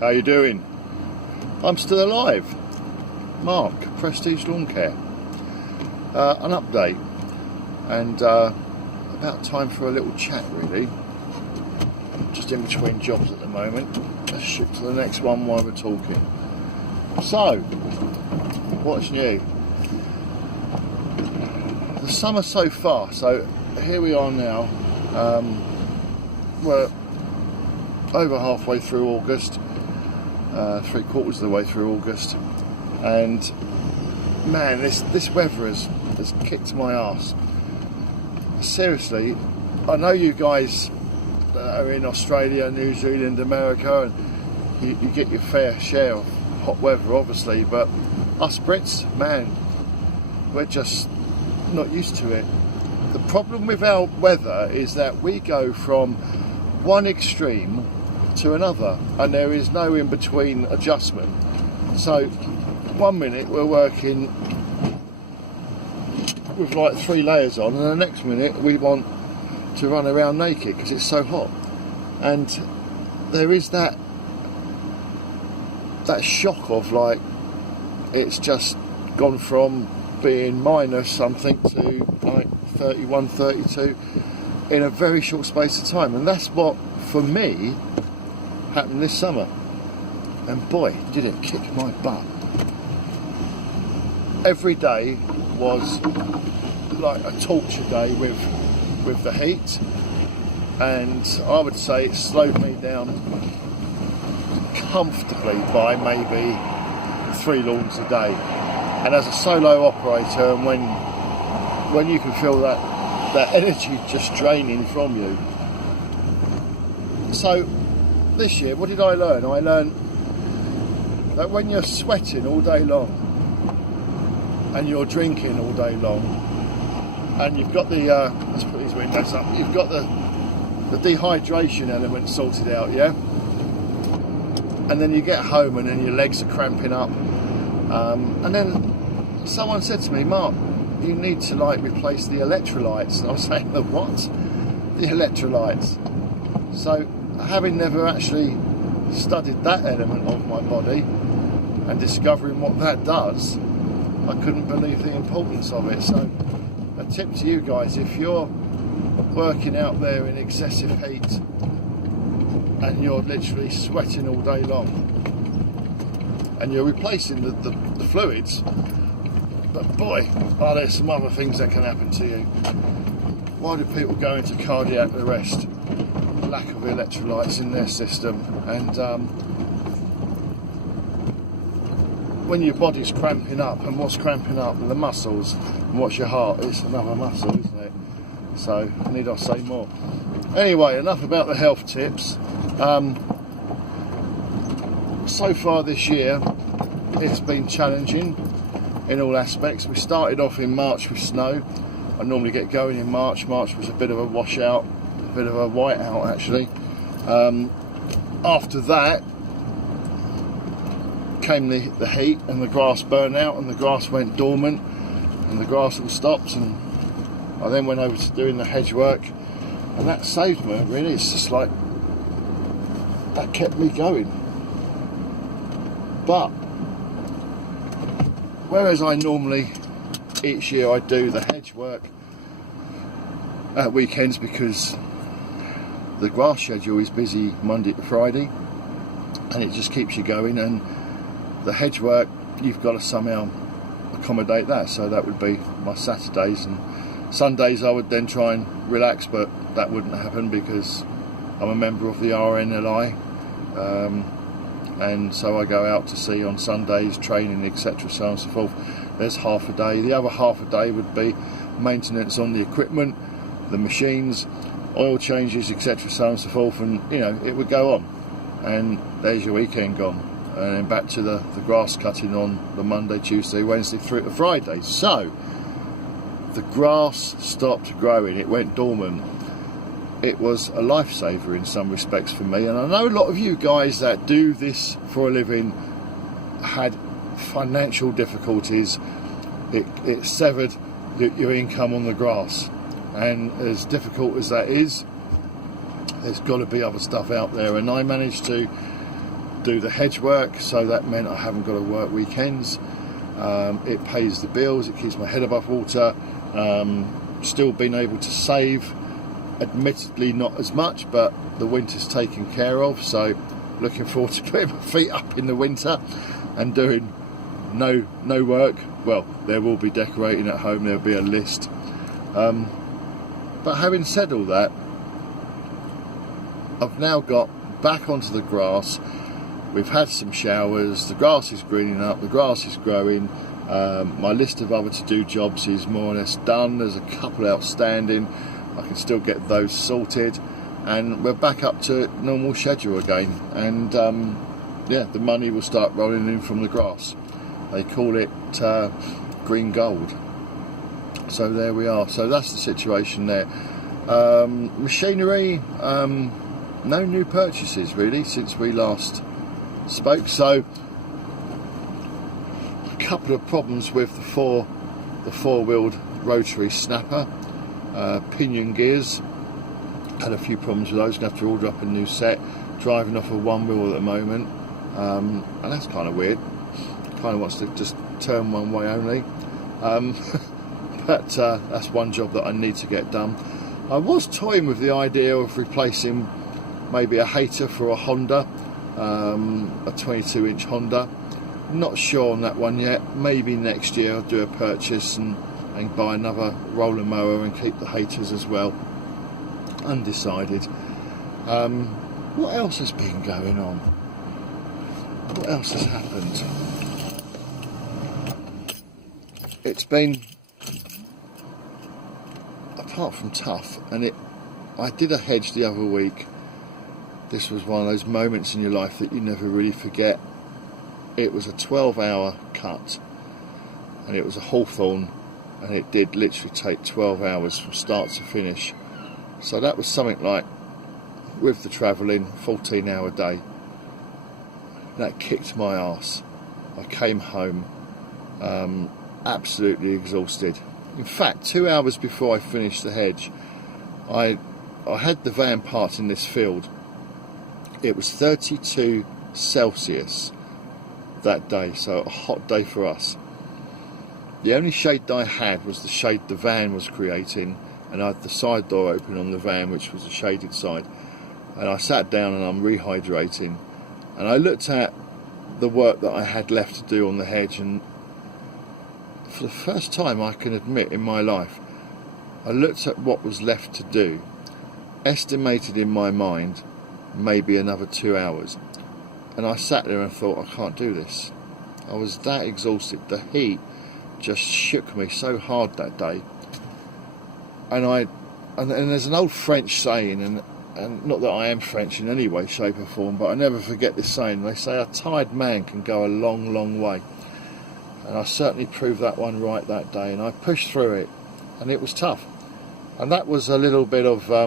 How you doing? I'm still alive. Mark, Prestige Lawn Care. An update, and about time for a little chat really. Just in between jobs at the moment. Let's shoot to the next one while we're talking. So, what's new? The summer so far, so here we are now. We're over halfway through August, 3/4 of the way through August, and man, this weather has kicked my arse. Seriously, I know you guys that are in Australia, New Zealand, America, and you get your fair share of hot weather, obviously, but us Brits, man, we're just not used to it. The problem with our weather is that we go from one extreme to another, and there is no in between adjustment. So one minute we're working with like 3 layers on, and the next minute we want to run around naked because it's so hot. And there is that shock of like, it's just gone from being minus something to like 31, 32 in a very short space of time. And that's what, for me, happened this summer. And boy, did it kick my butt. Every day was like a torture day with the heat, and I would say it slowed me down comfortably by maybe 3 lawns a day. And as a solo operator, and when you can feel that energy just draining from you. So this year, what did I learn? I learned that when you're sweating all day long and you're drinking all day long, and you've got the let's put these windows up, you've got the dehydration element sorted out, yeah? And then you get home and then your legs are cramping up, and then someone said to me, Mark, you need to like replace the electrolytes. And I was saying, the what? The electrolytes. So having never actually studied that element of my body and discovering what that does, I couldn't believe the importance of it. So a tip to you guys, if you're working out there in excessive heat and you're literally sweating all day long and you're replacing the fluids, but boy, are there some other things that can happen to you. Why do people go into cardiac arrest? Lack of electrolytes in their system. And when your body's cramping up, and what's cramping up? The muscles. And what's your heart? It's another muscle, isn't it? So need I say more? Anyway, enough about the health tips. So far this year it's been challenging in all aspects. We started off in March with snow. I normally get going in March. March was a bit of a washout, a bit of a whiteout actually. After that came the heat, and the grass burned out, and the grass went dormant, and the grass all stopped, and I then went over to doing the hedge work, and that saved me really. It's just like, that kept me going. But whereas I normally, each year I do the hedge work at weekends because the grass schedule is busy Monday to Friday, and it just keeps you going, and the hedge work, you've got to somehow accommodate that. So that would be my Saturdays, and Sundays I would then try and relax, but that wouldn't happen because I'm a member of the RNLI, and so I go out to sea on Sundays, training, etc., so on and so forth. There's half a day. The other half a day would be maintenance on the equipment, the machines, oil changes, etc., so on and so forth, and you know, it would go on, and there's your weekend gone, and then back to the grass cutting on the Monday, Tuesday, Wednesday through to Friday. So the grass stopped growing, it went dormant. It was a lifesaver in some respects for me, and I know a lot of you guys that do this for a living had financial difficulties. It severed your income on the grass, and as difficult as that is, there's got to be other stuff out there, and I managed to do the hedge work, so that meant I haven't got to work weekends. It pays the bills, it keeps my head above water. Still been able to save, admittedly not as much, but the winter's taken care of, so looking forward to putting my feet up in the winter and doing no work. Well, there will be decorating at home, there'll be a list. But having said all that, I've now got back onto the grass. We've had some showers, the grass is greening up, the grass is growing. My list of other to-do jobs is more or less done. There's a couple outstanding, I can still get those sorted, and we're back up to normal schedule again. And yeah, the money will start rolling in from the grass. They call it green gold. So there we are. So that's the situation there. Machinery, no new purchases really since we last spoke. So a couple of problems with the four-wheeled rotary snapper, pinion gears. Had a few problems with those. Gonna have to order up a new set. Driving off a one wheel at the moment, and that's kind of weird. Kind of wants to just turn one way only. But that's one job that I need to get done. I was toying with the idea of replacing maybe a hater for a Honda, a 22-inch Honda. Not sure on that one yet. Maybe next year I'll do a purchase and buy another roller mower and keep the haters as well. Undecided. What else has been going on? What else has happened? It's been, apart from tough, and I did a hedge the other week. This was one of those moments in your life that you never really forget. It was a 12-hour cut, and it was a hawthorn, and it did literally take 12 hours from start to finish. So that was something like, with the travelling, 14-hour day. That kicked my arse. I came home absolutely exhausted. In fact, 2 hours before I finished the hedge, I had the van parked in this field. It was 32 Celsius that day, so a hot day for us. The only shade I had was the shade the van was creating, and I had the side door open on the van, which was a shaded side. And I sat down and I'm rehydrating, and I looked at the work that I had left to do on the hedge, and for the first time I can admit in my life, I looked at what was left to do, estimated in my mind maybe another 2 hours, and I sat there and thought, I can't do this. I was that exhausted. The heat just shook me so hard that day. And there's an old French saying, and not that I am French in any way, shape or form, but I never forget this saying. They say a tired man can go a long, long way. And I certainly proved that one right that day, and I pushed through it, and it was tough. And that was a little bit of, I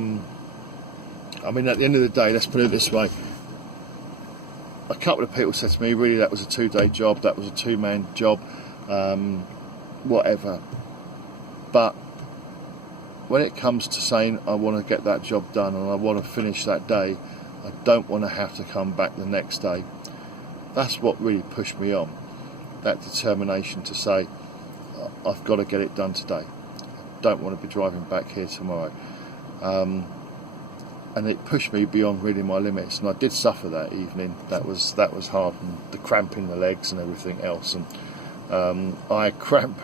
mean, at the end of the day, let's put it this way, a couple of people said to me, really, that was a 2-day job, that was a 2-man job, whatever. But when it comes to saying I want to get that job done and I want to finish that day, I don't want to have to come back the next day. That's what really pushed me on. That determination to say, I've got to get it done today. I don't want to be driving back here tomorrow. And it pushed me beyond really my limits, and I did suffer that evening. That was hard, and the cramp in the legs and everything else. And I had cramp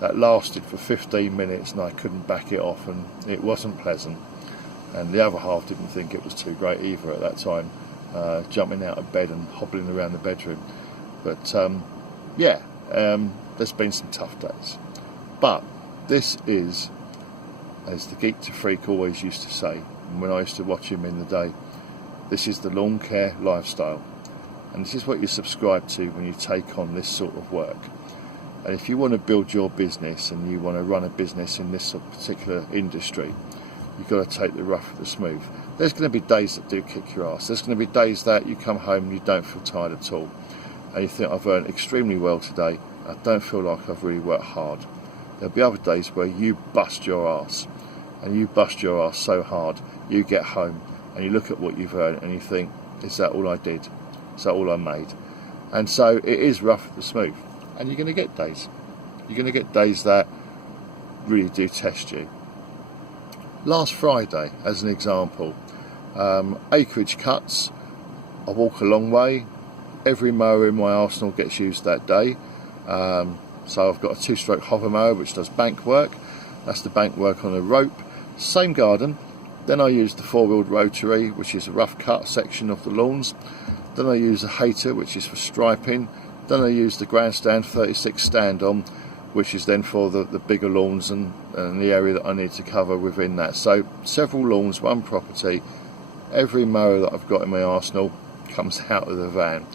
that lasted for 15 minutes, and I couldn't back it off, and it wasn't pleasant. And the other half didn't think it was too great either at that time, jumping out of bed and hobbling around the bedroom. But yeah, there's been some tough days. But this is, as the Geek to Freak always used to say, when I used to watch him in the day, this is the lawn care lifestyle. And this is what you subscribe to when you take on this sort of work. And if you want to build your business and you want to run a business in this particular industry, you've got to take the rough with the smooth. There's going to be days that do kick your ass. There's going to be days that you come home and you don't feel tired at all. And you think, I've earned extremely well today. I don't feel like I've really worked hard. There'll be other days where you bust your ass. And you bust your ass so hard, you get home and you look at what you've earned and you think, is that all I did? So all I made. And so it is rough but smooth. And you're going to get days. You're going to get days that really do test you. Last Friday, as an example, acreage cuts. I walk a long way. Every mower in my arsenal gets used that day. So I've got a 2-stroke hover mower which does bank work. That's the bank work on a rope. Same garden. Then I use the 4-wheeled rotary, which is a rough cut section of the lawns. Then I use a hater, which is for striping. Then I use the grandstand 36 stand-on, which is then for the bigger lawns and the area that I need to cover within that. So several lawns, one property. Every mower that I've got in my arsenal comes out of the van.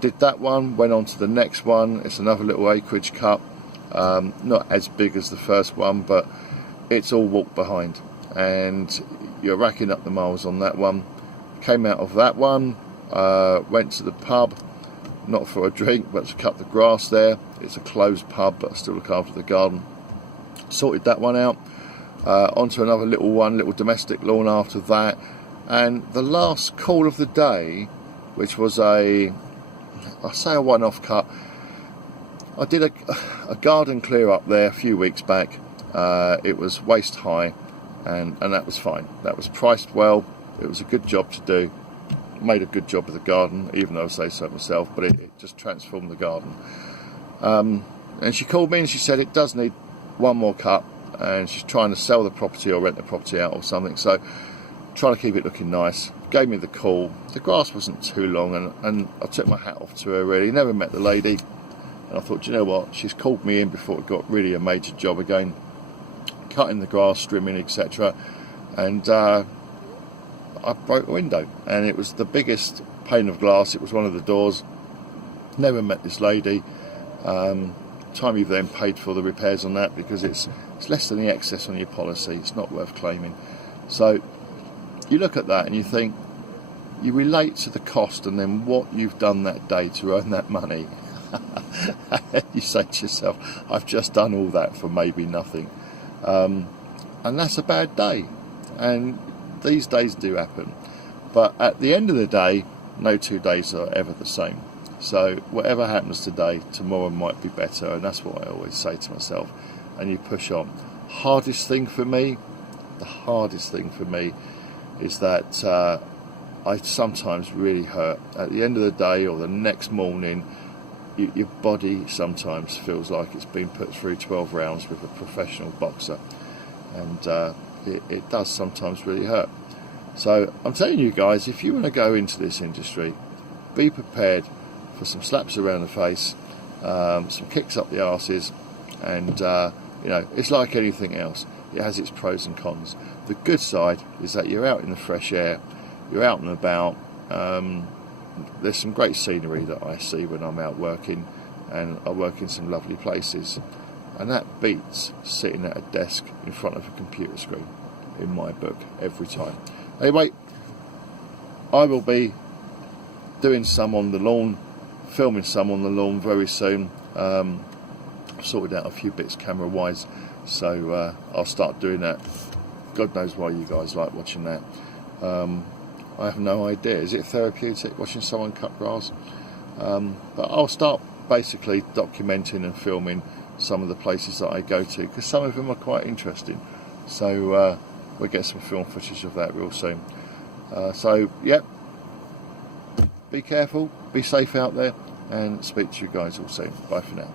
Did that one, went on to the next one. It's another little acreage cut, not as big as the first one, but it's all walk behind, and you're racking up the miles on that one. Came out of that one, went to the pub, not for a drink but to cut the grass there. It's a closed pub but I still look after the garden. Sorted that one out, onto another little domestic lawn after that. And the last call of the day, which was I say a one-off cut, I did a garden clear up there a few weeks back. It was waist high, and that was fine. That was priced well. It was a good job to do. Made a good job of the garden, even though I say so myself, but it just transformed the garden. And she called me and she said it does need one more cut, and she's trying to sell the property or rent the property out or something, so trying to keep it looking nice. Gave me the call. The grass wasn't too long, and I took my hat off to her really. Never met the lady, and I thought, you know what, she's called me in before it got really a major job again, cutting the grass, trimming, etc. And I broke a window, and it was the biggest pane of glass. It was one of the doors. Never met this lady. Time you've then paid for the repairs on that, because it's less than the excess on your policy. It's not worth claiming. So you look at that and you think, you relate to the cost and then what you've done that day to earn that money. You say to yourself, I've just done all that for maybe nothing. And that's a bad day. And these days do happen. But at the end of the day, no 2 days are ever the same. So whatever happens today, tomorrow might be better. And that's what I always say to myself. And you push on. The hardest thing for me is that I sometimes really hurt. At the end of the day or the next morning, your body sometimes feels like it's been put through 12 rounds with a professional boxer. And it does sometimes really hurt. So I'm telling you guys, if you want to go into this industry, be prepared for some slaps around the face, some kicks up the arses, and it's like anything else. It has its pros and cons. The good side is that you're out in the fresh air, you're out and about. There's some great scenery that I see when I'm out working, and I work in some lovely places, and that beats sitting at a desk in front of a computer screen, in my book, every time. Anyway, I will be doing some on the lawn, filming some on the lawn very soon. I've sorted out a few bits camera wise, so I'll start doing that. God knows why you guys like watching that. I have no idea. Is it therapeutic watching someone cut grass? But I'll start basically documenting and filming some of the places that I go to, because some of them are quite interesting. So we'll get some film footage of that real soon. So yep, be careful, be safe out there, and speak to you guys all soon. Bye for now.